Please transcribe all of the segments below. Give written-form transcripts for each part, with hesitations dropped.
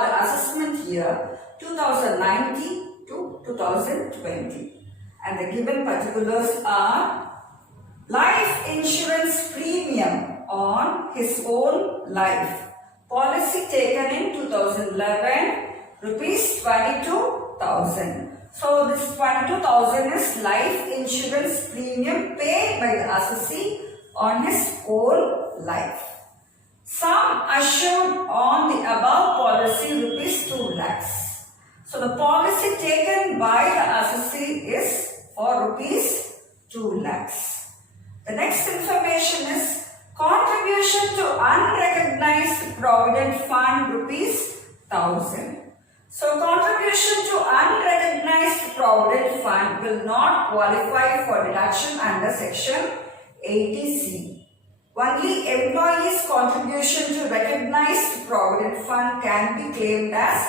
the assessment year 2019 to 2020. And the given particulars are life insurance premium on his own life. Policy taken in 2011, rupees 22,000. So this 22,000 is life insurance premium paid by the assessee on his own life. Sum assured on the above policy rupees 2 lakhs. So the policy taken by the assessee is for rupees 2 lakhs. The next information is contribution to unrecognized provident fund rupees 1,000. So contribution to unrecognized provident fund will not qualify for deduction under section 80C. Only employees' contribution to recognized provident fund can be claimed as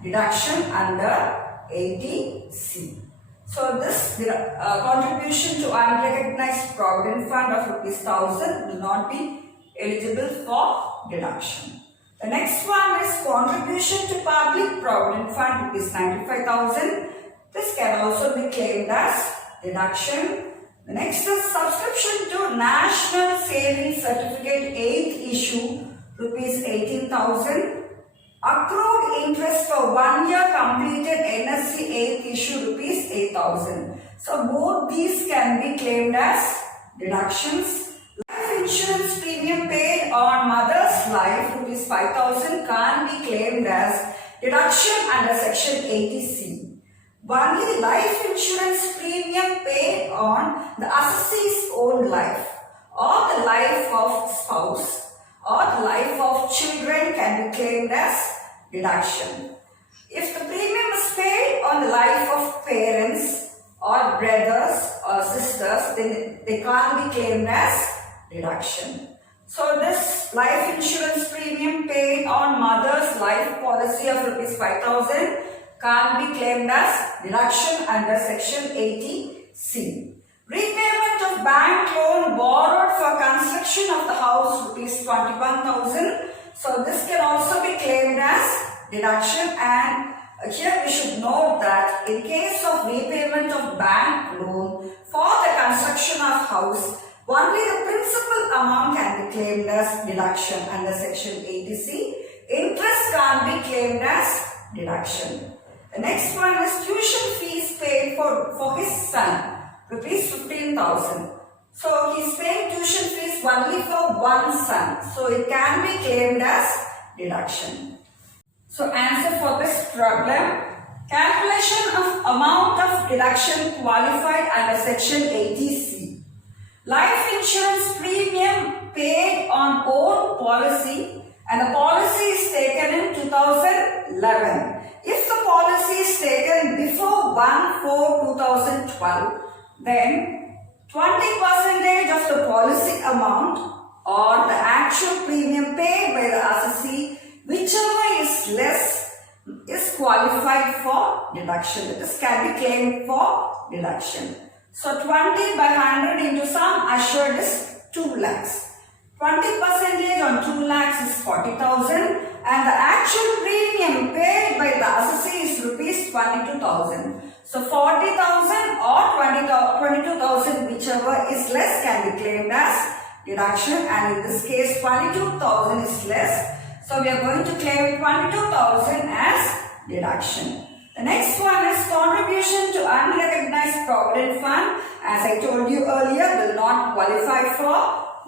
deduction under 80C. So this contribution to unrecognized provident fund of rupees 1,000 will not be eligible for deduction. The next one is contribution to public provident fund rupees 95,000. This can also be claimed as deduction. The next is subscription to National Savings Certificate 8th issue rupees 18,000. Accrued interest for 1 year completed NSC 8th issue rupees 8,000. So both these can be claimed as deductions. Life insurance premium paid on mother's life rupees 5,000 can be claimed as deduction under section 80C. Only life insurance premium paid on the assessee's own life or the life of spouse or the life of children can be claimed as deduction. If the premium is paid on the life of parents or brothers or sisters, then they can't be claimed as deduction. So this life insurance premium paid on mother's life policy of rupees 5,000 can be claimed as deduction under section 80C. Repayment of bank loan borrowed for construction of the house rupees 21,000. So this can also be claimed as deduction, and here we should note that in case of repayment of bank loan for the construction of house, only the principal amount can be claimed as deduction under section 80C. Interest can be claimed as deduction. The next one is tuition fees paid for his son, rupees 15,000. So he is paying tuition fees only for one son. So it can be claimed as deduction. So answer for this problem. Calculation of amount of deduction qualified under section 80C. Life insurance premium paid on own policy and the policy is taken in 2011. If the policy is taken before 1/4/2012, then 20% of the policy amount or the actual premium paid by the assessee, whichever is less, is qualified for deduction. This can be claimed for deduction. So 20 by 100 into sum assured is 2 lakhs. 20% on 2 lakhs is 40,000 and the actual premium paid by the assessee is rupees 22,000. So 40,000 or 22,000, whichever is less, can be claimed as deduction, and in this case 22,000 is less. So we are going to claim 22,000 as deduction. The next one is contribution to unrecognized provident fund. As I told you earlier, will not qualify for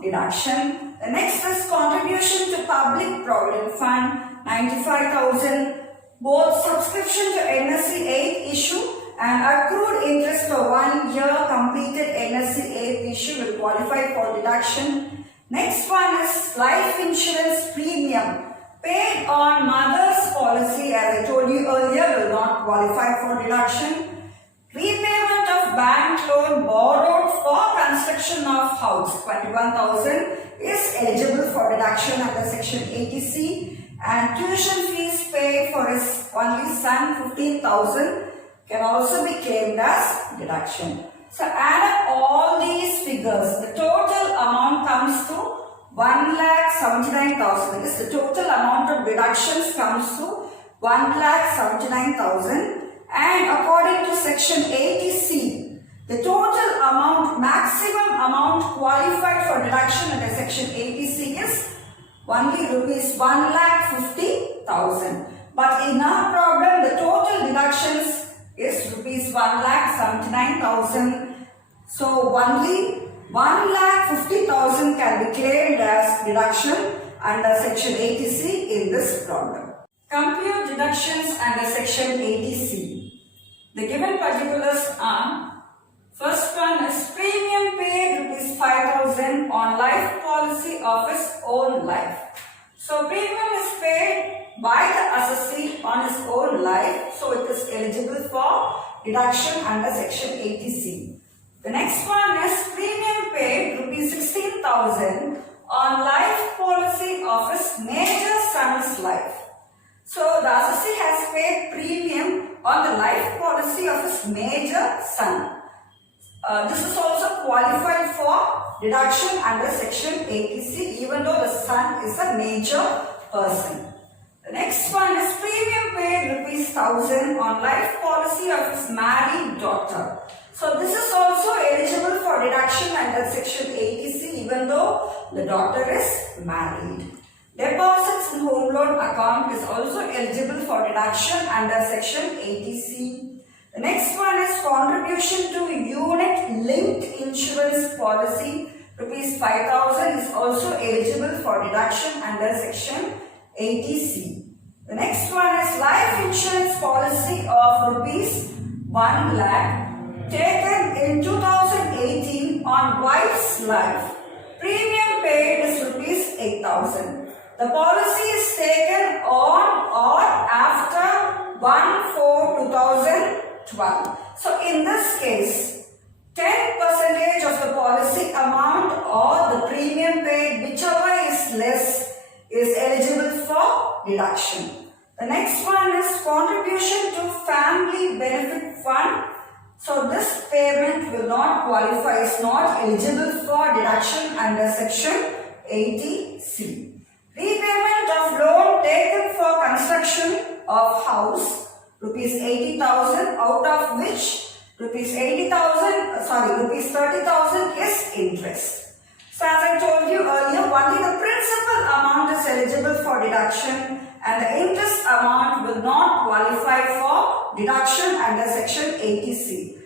deduction. The next is contribution to public provident fund, 95,000. Both subscription to NSC 8th issue and accrued interest for 1 year completed NSC 8th issue will qualify for deduction. Next one is life insurance premium paid on mother's policy, as I told you earlier, will not qualify for deduction. Repayment of bank loan borrowed for construction of house, 21,000, is eligible for deduction under section 80C. And tuition fees paid for his only son, 15,000, can also be claimed as deduction. So add up all these figures. The total amount comes to 1,79,000. That is, the total amount of deductions comes to 1,79,000, and according to section 80C, the total amount, maximum amount qualified for deduction under section 80C is only rupees 1,50,000. But in our problem, the total deductions is rupees 1,79,000. So only 1,50,000 can be claimed as deduction under section 80C in this problem. Compute deductions under section 80C. The given particulars are: first one is premium paid rupees 5,000 on life policy of his own life. So premium is paid by the assessee on his own life, so it is eligible for deduction under section 80C. The next one is premium paid rupees 16,000 on life policy of his major son's life. So the assessee has paid premium on the life policy of his major son. This is also qualified for deduction under section 80C, even though the son is a major person. The next one is premium paid rupees 1,000 on life policy of his married daughter. So this is also eligible for deduction under section 80C, even though the daughter is married. Deposits in home loan account is also eligible for deduction under section 80C. The next one is contribution to unit linked insurance policy rupees 5,000 is also eligible for deduction under section 80C. The next one is life insurance policy of rupees 1 lakh taken in 2018 on wife's life. Premium paid is rupees 8,000. The policy is taken on or after 1/4/2012. So in this case, 10% of the policy amount or the premium paid, whichever is less, is eligible for deduction. The next one is contribution to family benefit fund. So this payment will not qualify, is not eligible for deduction under section 80C. Repayment of loan taken for construction of house, rupees 80,000, out of which rupees 30,000 is interest. So as I told you earlier, only the principal amount is eligible for deduction and the interest amount will not qualify for deduction under section 80C.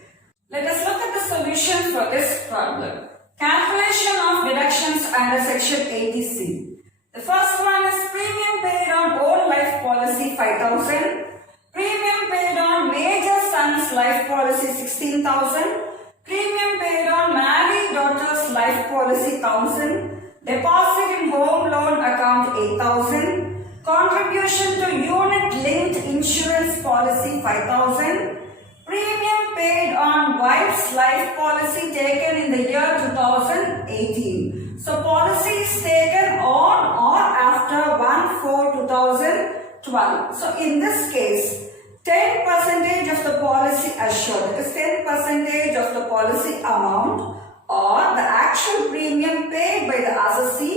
Let us look at the solution for this problem. Calculation of deductions under section 80C. The first one is premium paid on own life policy 5,000. Premium paid on major son's life policy 16,000. Premium paid on married daughter's life policy 1,000. Deposit in home loan account 8,000. Contribution to unit linked insurance policy 5,000. Premium paid on wife's life policy taken in the year 2018. So policy is taken on or after 1/4/2012. So in this case, 10% of the policy assured, that is 10% of the policy amount or the actual premium paid by the assessee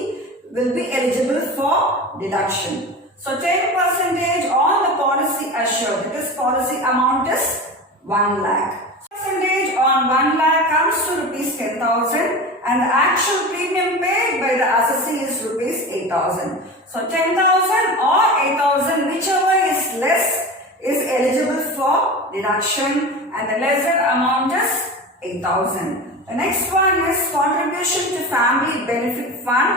will be eligible for deduction. So 10% on the policy assured, that is policy amount is 1 lakh. Percentage on 1 lakh comes to rupees 10,000 and the actual premium paid by the assessee is rupees 8,000. So 10,000 or 8,000, whichever is less, is eligible for deduction and the lesser amount is 8,000. The next one is contribution to family benefit fund.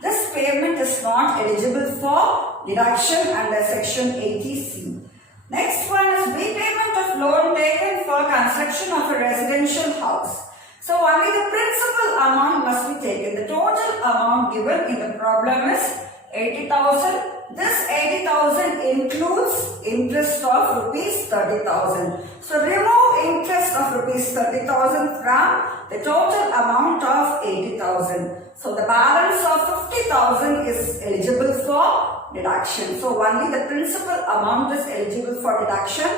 This payment is not eligible for deduction under section 80C. Next one is repayment of loan taken for construction of a residential house. So only the principal amount must be taken. The total amount given in the problem is 80,000. This 80,000 includes interest of rupees 30,000. So remove interest of rupees 30,000 from the total amount of 80,000. So the balance of 50,000 is eligible for deduction. So only the principal amount is eligible for deduction.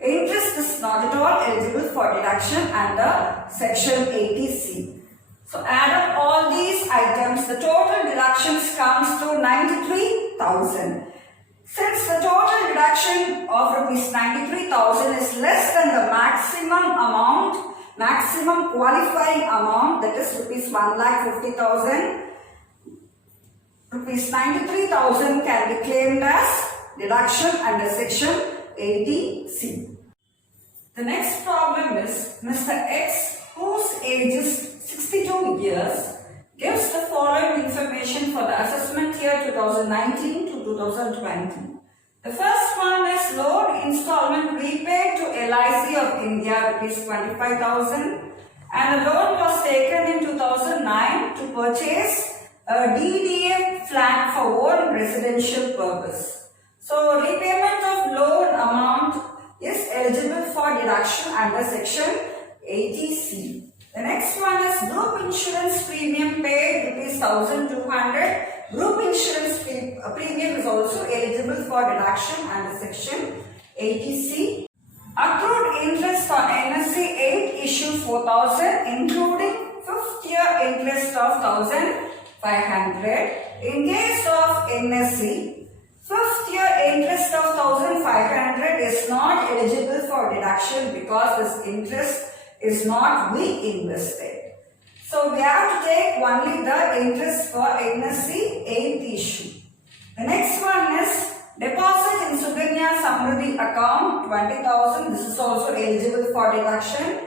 Interest is not at all eligible for deduction under section 80C. So add up all these items, the total deductions comes to 93,000. Since the total deduction of rupees 93,000 is less than the maximum qualifying amount, that is rupees 1,50,000, rupees 93,000 can be claimed as deduction under section 80C. The next problem is Mr. X, whose age is 62 years, gives the following information for the assessment year 2019 to 2020. The first one is loan installment repaid to LIC of India rupees 25,000, and the loan was taken in 2009 to purchase a DDA flat for own residential purpose. So repayment of loan amount is eligible for deduction under section 80C. The next one is group insurance premium paid rupees 1,200. Group insurance premium is also eligible for deduction under section 80C. Accrued interest on NSE 8 issue 4,000, including 5th year interest of 1,500. In case of NSE, 5th year interest of 1,500 is not eligible for deduction because this interest is not reinvested. So we have to take only the interest for NSE 8th issue. The next one is deposit in Suganya Samruddhi account 20,000. This is also eligible for deduction.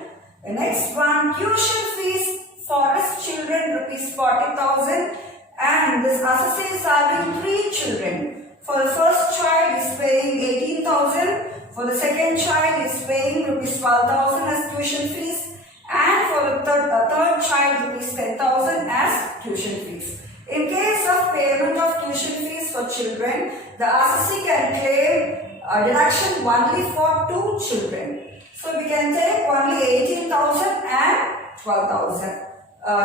The next one, tuition fees for his children rupees 40,000, and this assessee is having 3 children. For the first child is paying 18,000. For the second child is paying rupees 12,000 as tuition fees, and for the third child rupees 10,000 as tuition fees. In case of payment of tuition fees for children, the assessee can claim a deduction only for 2 children. So we can take only 18,000 and 12,000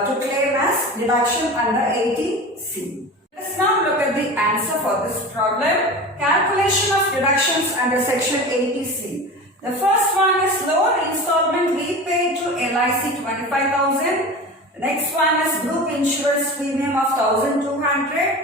to claim as deduction under 80C. Let's now look at the answer for this problem. Calculation of deductions under section 80C. The first one is loan installment repaid to LIC 25,000. The next one is group insurance premium of 1,200.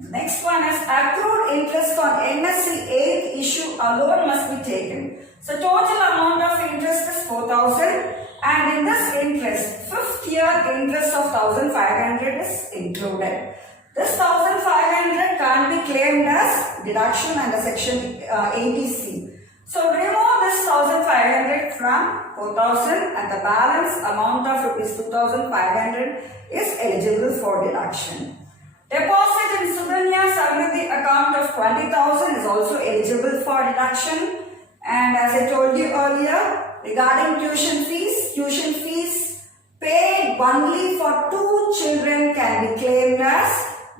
The next one is accrued interest on NSE 8th issue alone must be taken. So total amount of interest is 4,000, and in this interest, 5th year interest of 1,500 is included. This 1,500 can't be claimed as deduction under section 80C. So remove this 1,500 from 4,000, and the balance amount of rupees 2,500 is eligible for deduction. Deposit in Suganya Samruddhi account of 20,000 is also eligible for deduction. And as I told you earlier, regarding tuition fees paid only for 2 children can be claimed as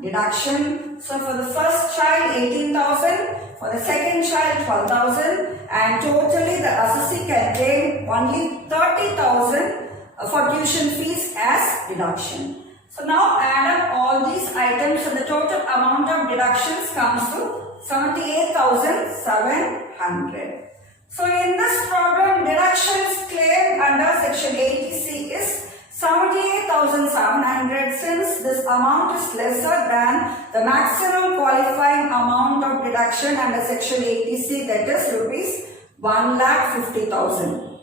deduction. So for the first child 18,000, for the second child 12,000, and totally the assessee can claim only 30,000 for tuition fees as deduction. So now add up all these items and the total amount of deductions comes to 78,700. So in this problem, deductions claimed under section 80C is 78,700, since this amount is lesser than the maximum qualifying amount of deduction under section 80C, that is rupees 1,50,000.